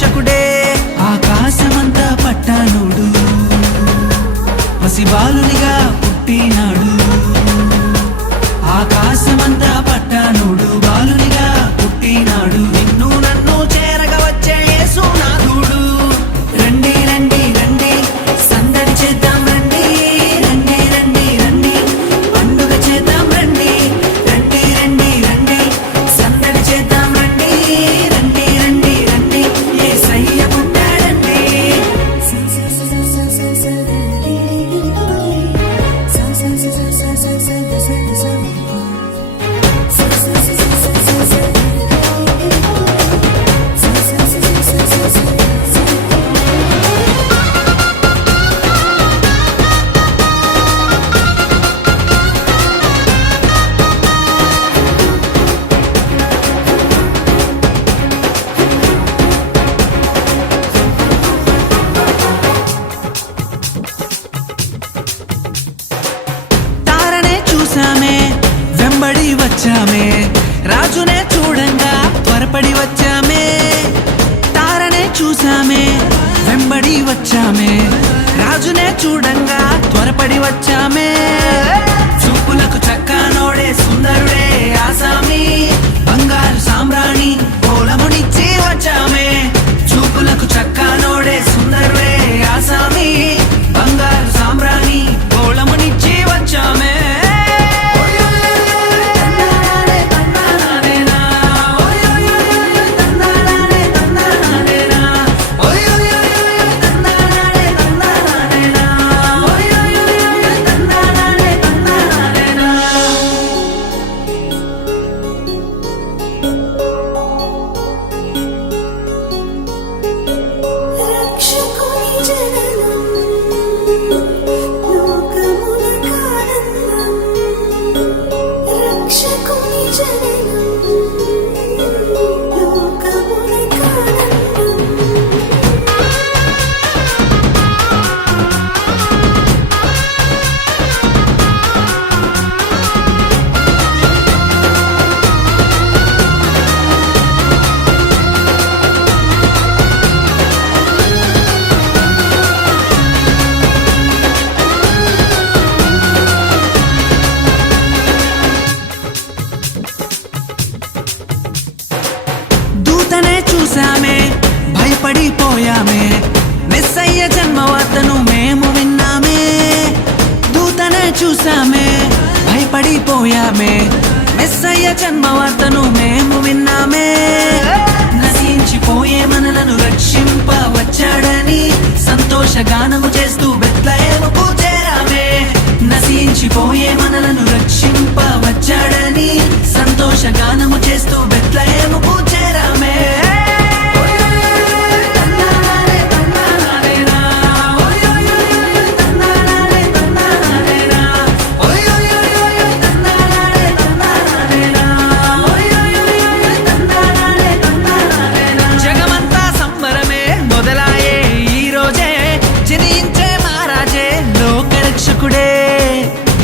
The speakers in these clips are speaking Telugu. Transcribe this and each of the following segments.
లోకరక్షకుడే ఆకాశమంతా పట్టానుడు పసిబాలునిగా పుట్టినాడు ఆకాశమంతా పట్టానుడు బాలునిగా పుట్టినాడు నిన్ను నన్ను చేరగా వచ్చే యేసునాథుడు రండి రండి రండి సందడి చేద్దాం రండి రండి రండి రండి పండుగ చేద్దాం రండి రండి రండి రండి సందడి చేద్దాం రండి రండి రండి రండి యేసయ్య పుట్టాడండి వెంబడి వచ్చామే రాజునే చూడంగా త్వరపడి వచ్చామే తారనే చూసామే వెంబడి వచ్చామే రాజునే చూడంగా త్వరపడి వచ్చామే చూపులకు చక్కనోడే సుందరుడే ఆసామి బంగారు సామ్రాణి కోలమునిచ్చి వచ్చామే చూపులకు చక్కనోడే సుందరుడే ఆసామి బంగారు సామ్రాణి కోలమునిచ్చి వచ్చామే చూసామే భయపడిపోయామే మెస్సయ్య జన్మవార్తను మేము విన్నామే దూతనే చూసామే భయపడిపోయామే మెస్సయ్య జన్మవార్తను మేము విన్నామే నశించిపోయే మనలను రక్షింప వచ్చాడని సంతోషగానము చేస్తూ బెత్లెహేముకు చేరామే నశించిపోయే మనలను రక్షింప వచ్చాడని సంతోషగానము చేస్తూ బెత్లెహేముకు చేరామే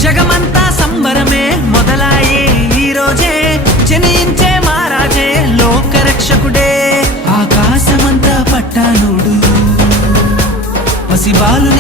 జగమంతా సంబరమే మొదలాయే ఈ రోజే జనించే మహారాజే లోకరక్షకుడే ఆకాశమంతా పట్టానుడు పసిబాలు